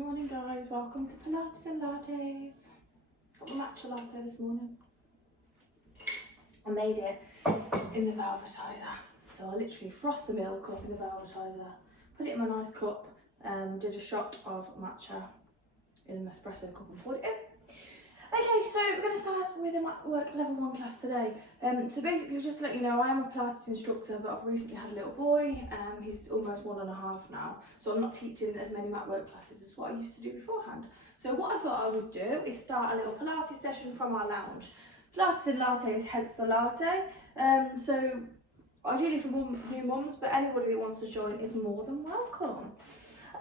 Morning guys, welcome to Pilates and Lattes. Got my matcha latte this morning. I made it in the velvetizer. So I literally frothed the milk up in the velvetizer, put it in my nice cup, did a shot of matcha in an espresso cup and poured it in. Okay, so we're going to start with a work level 1 class today. So basically, just to let you know, I am a Pilates instructor, but I've recently had a little boy. He's almost 1.5 now, so I'm not teaching as many mat work classes as what I used to do beforehand. So what I thought I would do is start a little Pilates session from our lounge. Pilates and latte, hence the latte. So ideally for new mums, but anybody that wants to join is more than welcome.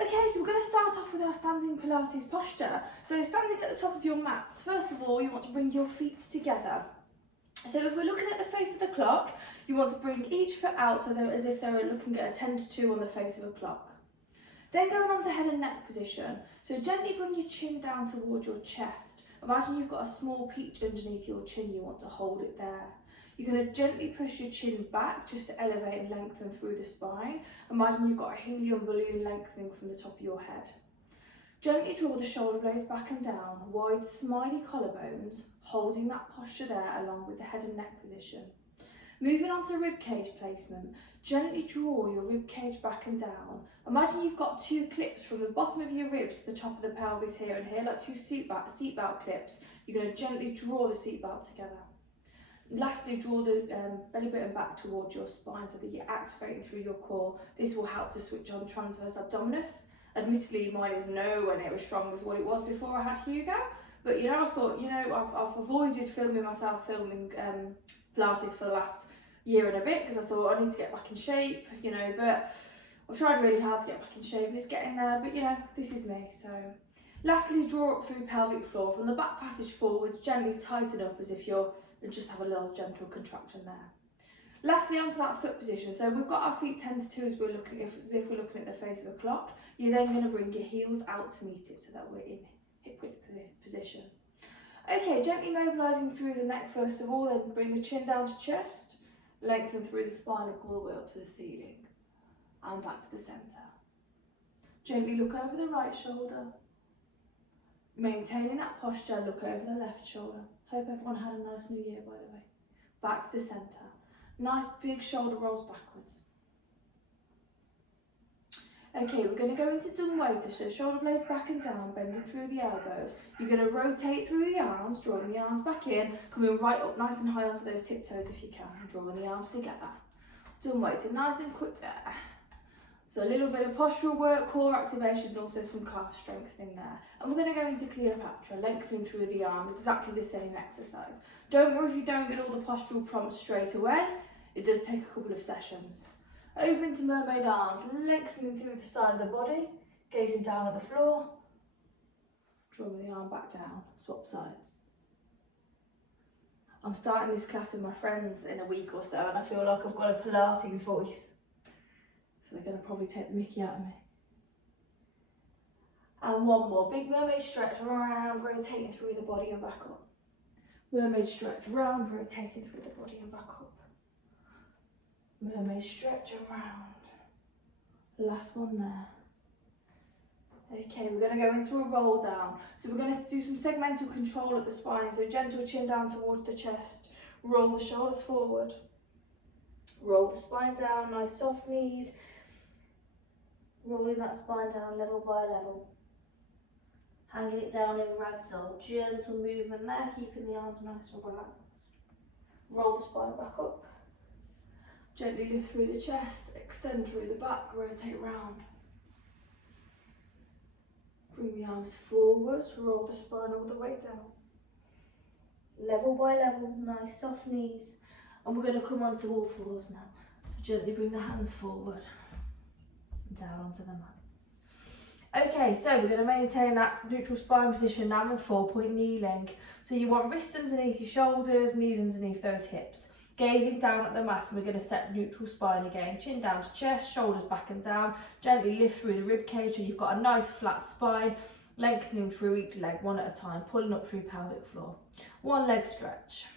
Okay, so we're going to start off with our standing Pilates posture. So standing at the top of your mats, first of all, you want to bring your feet together. So if we're looking at the face of the clock, you want to bring each foot out so they're as if they're looking at a 10 to 2 on the face of a clock. Then going on to head and neck position. So gently bring your chin down towards your chest. Imagine you've got a small peach underneath your chin, you want to hold it there. You're going to gently push your chin back just to elevate and lengthen through the spine. Imagine you've got a helium balloon lengthening from the top of your head. Gently draw the shoulder blades back and down, wide smiley collarbones, holding that posture there along with the head and neck position. Moving on to rib cage placement, gently draw your rib cage back and down. Imagine you've got 2 clips from the bottom of your ribs to the top of the pelvis here and here, like 2 seatbelt clips. You're going to gently draw the seatbelt together. Lastly, draw the belly button back towards your spine so that you're activating through your core. This will help to switch on transverse abdominis. Admittedly, mine is nowhere near as strong as what it was before I had Hugo. But I thought, I've avoided filming myself filming Pilates for the last year and a bit because I thought I need to get back in shape, but I've tried really hard to get back in shape and it's getting there, but this is me, so. Lastly, draw up through pelvic floor. From the back passage forwards, gently tighten up as if you're and just have a little gentle contraction there. Lastly, onto that foot position. So we've got our feet 10 to 2 as if we're looking at the face of a clock. You're then going to bring your heels out to meet it so that we're in hip width position. Okay, gently mobilising through the neck first of all, then bring the chin down to chest, lengthen through the spine and all the way up to the ceiling and back to the centre. Gently look over the right shoulder. Maintaining that posture, look over the left shoulder. Hope everyone had a nice new year, by the way. Back to the centre. Nice big shoulder rolls backwards. Okay, we're going to go into dumb waiter, so shoulder blades back and down, bending through the elbows. You're going to rotate through the arms, drawing the arms back in, coming right up nice and high onto those tiptoes if you can, and drawing the arms together. Dumb waiter, nice and quick there. So a little bit of postural work, core activation, and also some calf strengthening there. And we're going to go into Cleopatra, lengthening through the arm, exactly the same exercise. Don't worry if you don't get all the postural prompts straight away. It does take a couple of sessions. Over into mermaid arms, lengthening through the side of the body, gazing down at the floor, drawing the arm back down, swap sides. I'm starting this class with my friends in a week or so, and I feel like I've got a Pilates voice. So they're going to probably take the mickey out of me. And one more. Big mermaid stretch, round, rotating through the body and back up. Mermaid stretch, round, rotating through the body and back up. Mermaid stretch and round. Last one there. Okay, we're going to go into a roll down. So we're going to do some segmental control at the spine. So gentle chin down towards the chest. Roll the shoulders forward. Roll the spine down, nice soft knees. Rolling that spine down level by level. Hanging it down in ragdoll. Gentle movement there, keeping the arms nice and relaxed. Roll the spine back up. Gently lift through the chest, extend through the back, rotate round. Bring the arms forward, roll the spine all the way down. Level by level, nice soft knees. And we're going to come onto all fours now. So gently bring the hands forward. Down onto the mat. Okay, so we're going to maintain that neutral spine position now in 4-point kneeling. So you want wrists underneath your shoulders, knees underneath those hips. Gazing down at the mat, and we're going to set neutral spine again. Chin down to chest, shoulders back and down. Gently lift through the rib cage so you've got a nice flat spine. Lengthening through each leg one at a time, pulling up through pelvic floor. One leg stretch.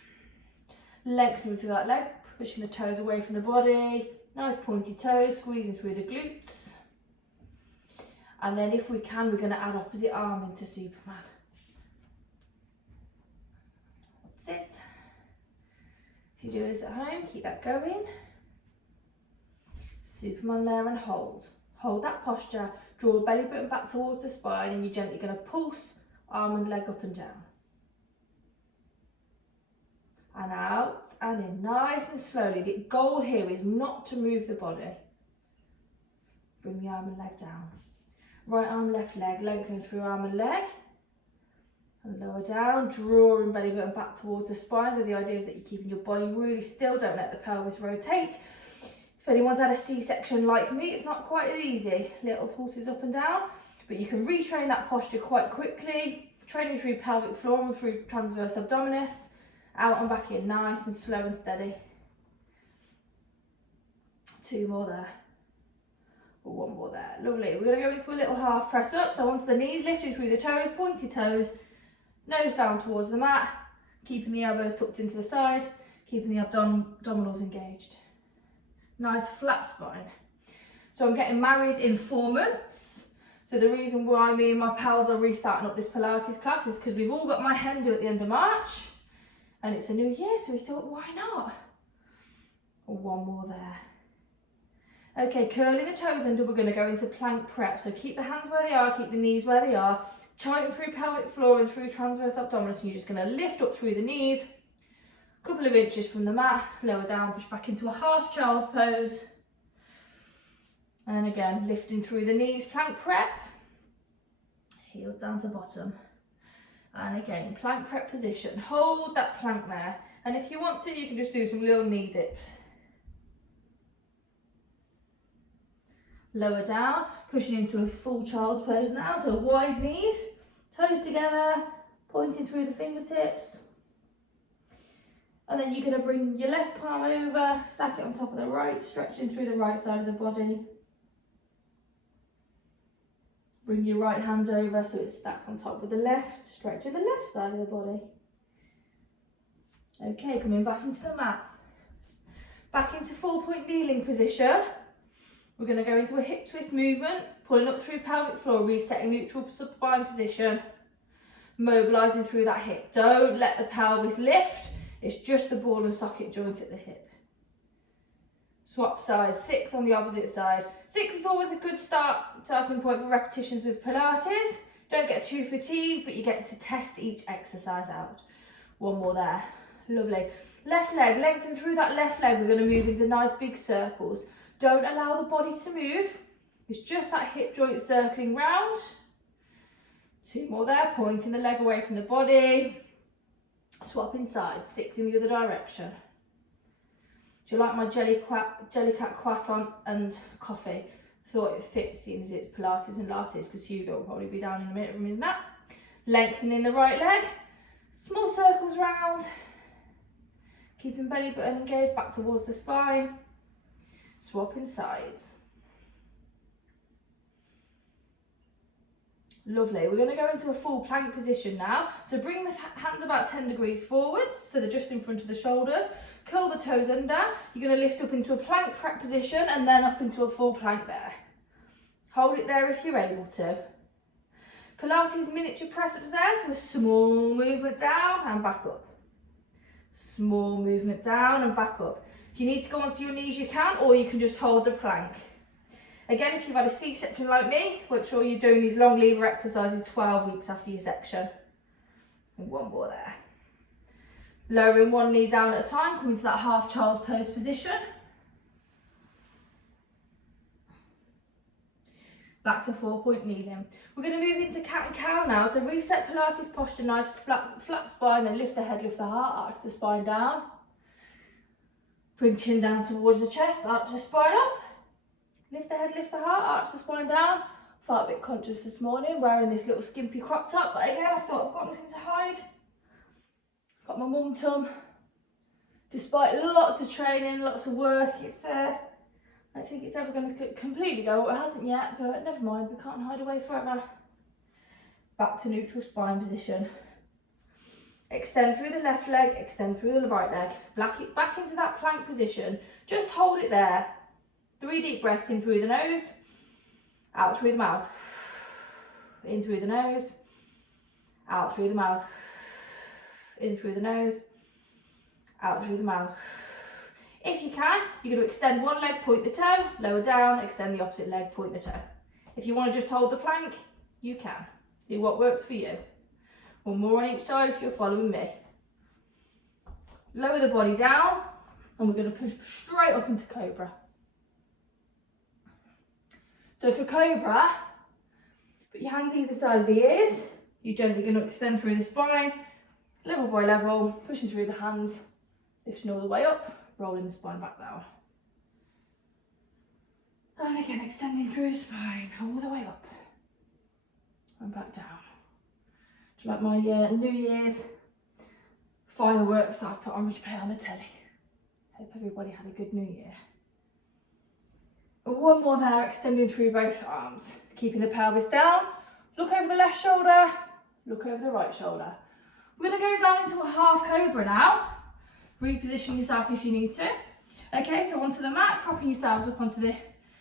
Lengthening through that leg, pushing the toes away from the body. Nice pointy toes, squeezing through the glutes. And then if we can, we're going to add opposite arm into Superman. That's it. If you do this at home, keep that going. Superman there and hold. Hold that posture, draw belly button back towards the spine, and you're gently going to pulse arm and leg up and down. And out and in, nice and slowly. The goal here is not to move the body. Bring the arm and leg down. Right arm, left leg, lengthen through arm and leg. And lower down, drawing belly button back towards the spine. So the idea is that you're keeping your body really still, don't let the pelvis rotate. If anyone's had a C-section like me, it's not quite as easy. Little pulses up and down, but you can retrain that posture quite quickly, training through pelvic floor and through transverse abdominis. Out and back in, nice and slow and steady. 2 more there. Or 1 more there. Lovely. We're going to go into a little half press up. So onto the knees, lifting through the toes, pointy toes, nose down towards the mat, keeping the elbows tucked into the side, keeping the abdominals engaged. Nice flat spine. So I'm getting married in 4 months. So the reason why me and my pals are restarting up this Pilates class is because we've all got my hen do at the end of March. And it's a new year, so we thought, why not? 1 more there. Okay, curling the toes under, we're going to go into plank prep. So keep the hands where they are, keep the knees where they are. Tighten through pelvic floor and through transverse abdominis. So you're just going to lift up through the knees. A couple of inches from the mat, lower down, push back into a half child's pose. And again, lifting through the knees, plank prep. Heels down to bottom. And again, plank prep position. Hold that plank there. And if you want to, you can just do some little knee dips. Lower down, pushing into a full child's pose now. So wide knees, toes together, pointing through the fingertips. And then you're going to bring your left palm over, stack it on top of the right, stretching through the right side of the body. Bring your right hand over so it stacks on top with the left, stretching the left side of the body. Okay, coming back into the mat. Back into 4-point kneeling position. We're going to go into a hip twist movement, pulling up through pelvic floor, resetting neutral spine position, mobilising through that hip. Don't let the pelvis lift, it's just the ball and socket joint at the hip. Swap sides, 6 on the opposite side. 6 is always a good starting point for repetitions with Pilates. Don't get too fatigued, but you get to test each exercise out. 1 more there. Lovely. Left leg, lengthen through that left leg. We're going to move into nice big circles. Don't allow the body to move. It's just that hip joint circling round. 2 more there, pointing the leg away from the body. Swapping sides, 6 in the other direction. Do you like my Jellycat croissant and coffee? Thought it fits, seeing as it's Pilates and lattes, because Hugo will probably be down in a minute from his nap. Lengthening the right leg. Small circles round. Keeping belly button engaged back towards the spine. Swapping sides. Lovely. We're going to go into a full plank position now. So bring the hands about 10 degrees forwards, so they're just in front of the shoulders. Curl the toes under. You're going to lift up into a plank prep position and then up into a full plank there. Hold it there if you're able to. Pilates miniature press-ups there, so a small movement down and back up. Small movement down and back up. If you need to go onto your knees, you can, or you can just hold the plank. Again, if you've had a C-section like me, make sure you're doing these long lever exercises 12 weeks after your section. And 1 more there. Lowering 1 knee down at a time, coming to that half child's pose position. Back to 4-point kneeling. We're going to move into cat and cow now. So reset Pilates posture, nice flat spine, and lift the head, lift the heart, arch the spine down. Bring chin down towards the chest, arch the spine up. Lift the head, lift the heart, arch the spine down. Felt a bit conscious this morning wearing this little skimpy crop top, but again I thought I've got nothing to hide. Got my mum tum. Despite lots of training, lots of work, it's I don't think it's ever going to completely go. It hasn't yet, but never mind, we can't hide away forever. Back to neutral spine position. Extend through the left leg, extend through the right leg. Back into that plank position. Just hold it there. 3 deep breaths in through the nose, out through the mouth. In through the nose, out through the mouth. In through the nose, out through the mouth. If you can, you're going to extend one leg, point the toe, lower down, extend the opposite leg, point the toe. If you want to just hold the plank, you can. See what works for you. One more on each side if you're following me. Lower the body down, and we're going to push straight up into cobra. So for cobra, put your hands either side of the ears. You're gently going to extend through the spine, level by level, pushing through the hands, lifting all the way up, rolling the spine back down. And again, extending through the spine, all the way up and back down. Do you like my New Year's fireworks that I've put on replay on the telly? Hope everybody had a good New Year. And one more there, extending through both arms, keeping the pelvis down. Look over the left shoulder, look over the right shoulder. We're going to go down into a half cobra now. Reposition yourself if you need to. Okay, so onto the mat, propping yourselves up onto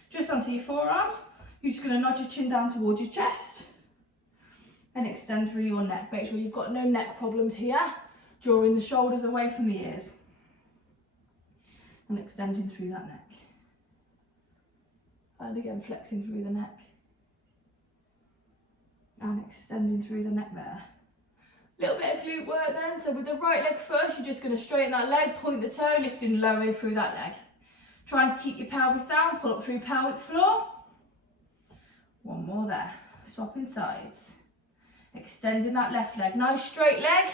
just onto your forearms. You're just going to nod your chin down towards your chest and extend through your neck. Make sure you've got no neck problems here. Drawing the shoulders away from the ears and extending through that neck. And again, flexing through the neck and extending through the neck there. Little bit of glute work then. So with the right leg first, you're just going to straighten that leg, point the toe, lifting, lowering through that leg. Trying to keep your pelvis down, pull up through pelvic floor. One more there. Swapping sides. Extending that left leg. Nice straight leg.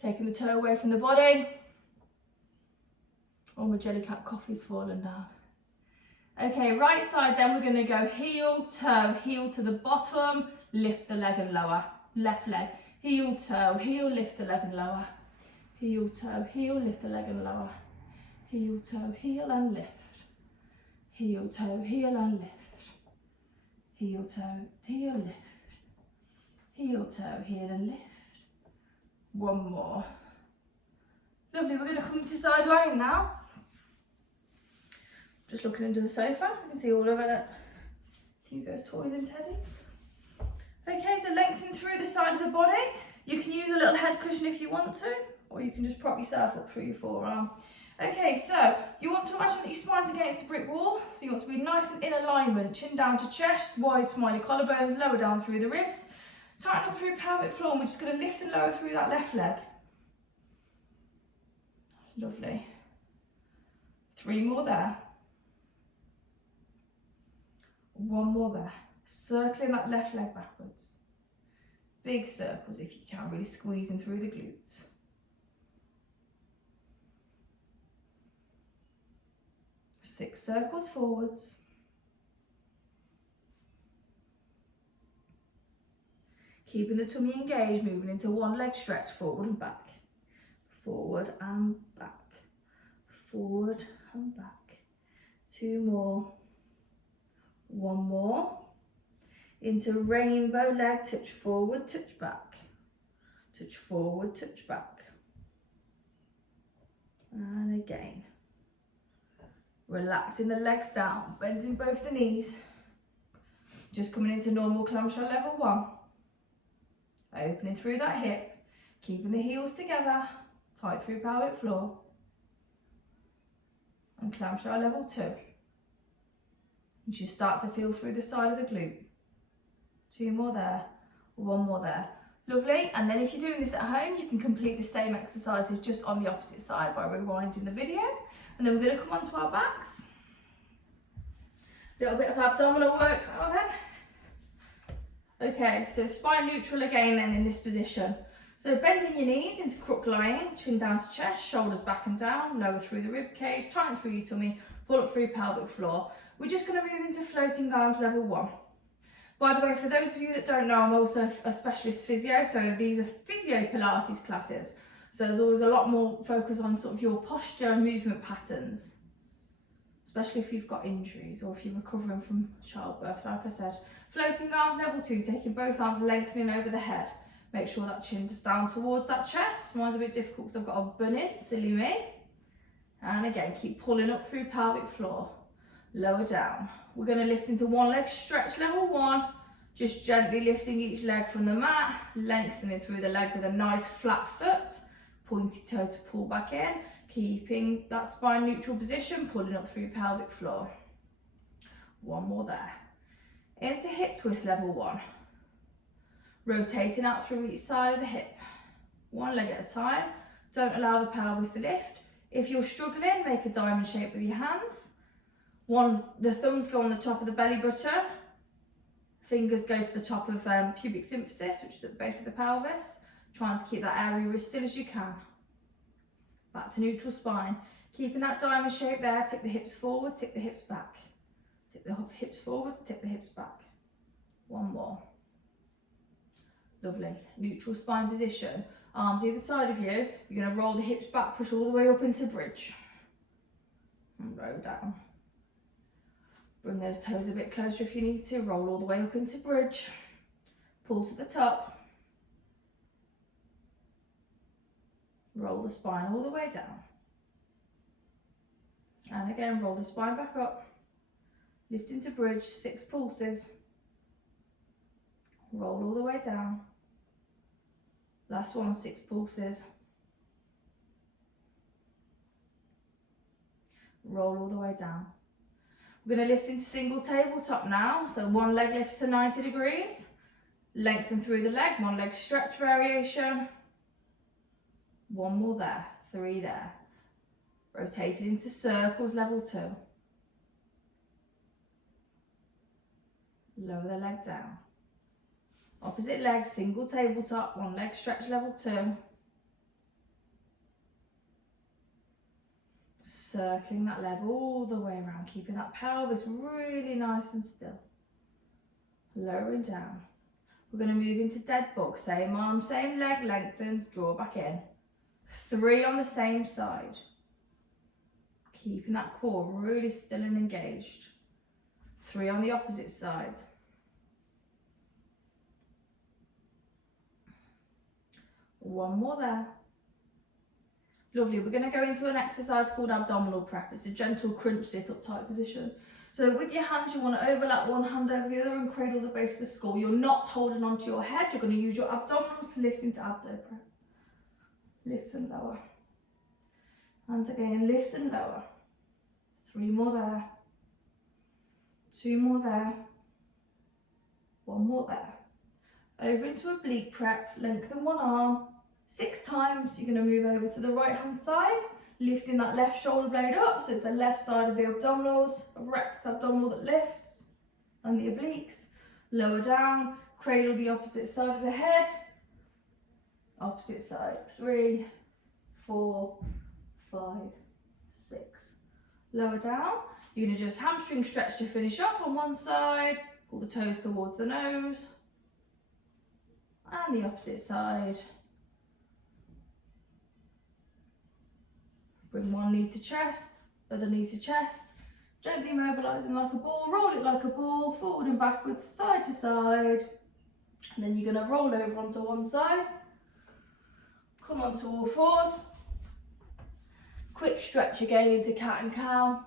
Taking the toe away from the body. Oh, my jellycat coffee's fallen down. Okay, right side then, we're going to go heel, toe, heel to the bottom, lift the leg and lower. Left leg. Heel, toe, heel, lift the leg and lower. Heel, toe, heel, lift the leg and lower. Heel, toe, heel and lift. Heel, toe, heel and lift. Heel, toe, heel, lift. Heel, toe, heel and lift. One more. Lovely, we're going to come into side lying now. Just looking under the sofa, you can see all of it. Hugo's toys and teddies. Okay, so lengthen through the side of the body. You can use a little head cushion if you want to, or you can just prop yourself up through your forearm. Okay, so you want to imagine that your spine's against the brick wall. So you want to be nice and in alignment, chin down to chest, wide smiley collarbones, lower down through the ribs. Tighten up through pelvic floor, and we're just going to lift and lower through that left leg. Lovely. 3 more there. 1 more there. Circling that left leg backwards. Big circles if you can, really squeezing through the glutes. Six circles forwards. Keeping the tummy engaged, moving into one leg stretch, forward and back. Forward and back. Forward and back. 2 more. 1 more. Into rainbow leg, touch forward, touch back. Touch forward, touch back. And again. Relaxing the legs down, bending both the knees. Just coming into normal clamshell level 1. Opening through that hip, keeping the heels together, tight through pelvic floor. And clamshell level 2. You should start to feel through the side of the glute. 2 more there, 1 more there. Lovely, and then if you're doing this at home, you can complete the same exercises just on the opposite side by rewinding the video. And then we're going to come onto our backs. A little bit of abdominal work now then. Okay, so spine neutral again then in this position. So bending your knees into crook lying, chin down to chest, shoulders back and down, lower through the rib cage, tighten through your tummy, pull up through pelvic floor. We're just going to move into floating arms level 1. By the way, for those of you that don't know, I'm also a specialist physio, so these are physio Pilates classes. So there's always a lot more focus on sort of your posture and movement patterns, especially if you've got injuries or if you're recovering from childbirth, like I said. Floating arms level 2, taking both arms, lengthening over the head. Make sure that chin is down towards that chest. Mine's a bit difficult because I've got a bunny, silly me. And again, keep pulling up through pelvic floor. Lower down. We're going to lift into one leg stretch level 1, Just gently lifting each leg from the mat, lengthening through the leg with a nice flat foot, pointy toe to pull back in, keeping that spine neutral position, pulling up through pelvic floor. One more there. Into hip twist level 1. Rotating out through each side of the hip. One leg at a time. Don't allow the pelvis to lift. If you're struggling, make a diamond shape with your hands. The thumbs go on the top of the belly button. Fingers go to the top of pubic symphysis, which is at the base of the pelvis. Trying to keep that area as still as you can. Back to neutral spine. Keeping that diamond shape there. Tip the hips forward, tip the hips back. Tip the hips forwards, tip the hips back. One more. Lovely. Neutral spine position. Arms either side of you. You're going to roll the hips back, push all the way up into bridge. And roll down. Bring those toes a bit closer if you need to. Roll all the way up into bridge. Pulse at the top. Roll the spine all the way down. And again, roll the spine back up. Lift into bridge, 6 pulses. Roll all the way down. Last one, 6 pulses. Roll all the way down. We're going to lift into single tabletop now. So one leg lifts to 90 degrees. Lengthen through the leg, one leg stretch variation. One more there, 3 there. Rotated into circles, level 2. Lower the leg down. Opposite leg, single tabletop, one leg stretch, level 2. Circling that leg all the way around, keeping that pelvis really nice and still. Lowering down. We're going to move into dead bug. Same arm, same leg, lengthens, draw back in. 3 on the same side. Keeping that core really still and engaged. 3 on the opposite side. One more there. Lovely. We're going to go into an exercise called abdominal prep. It's a gentle crunch sit-up type position. So with your hands, you want to overlap one hand over the other and cradle the base of the skull. You're not holding onto your head. You're going to use your abdominals to lift into abdo prep. Lift and lower. And again, lift and lower. 3 more there. 2 more there. 1 more there. Over into oblique prep. Lengthen one arm. 6 times. You're going to move over to the right hand side. Lifting that left shoulder blade up. So it's the left side of the abdominals. A rectus abdominal that lifts. And the obliques. Lower down. Cradle the opposite side of the head. Opposite side. 3, 4, 5, 6. Lower down. You're going to just hamstring stretch to finish off on one side. Pull the toes towards the nose. And the opposite side. Bring one knee to chest, other knee to chest. Gently mobilising like a ball. Roll it like a ball. Forward and backwards, side to side. And then you're going to roll over onto one side. Come onto all fours. Quick stretch again into cat and cow.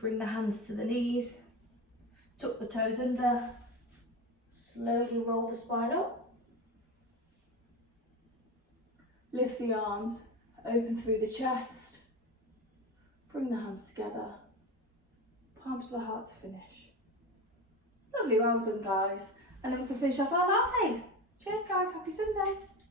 Bring the hands to the knees. Tuck the toes under. Slowly roll the spine up. Lift the arms, open through the chest. Bring the hands together. Palms to the heart to finish. Lovely, well done guys. And then we can finish off our lattes. Cheers guys, happy Sunday.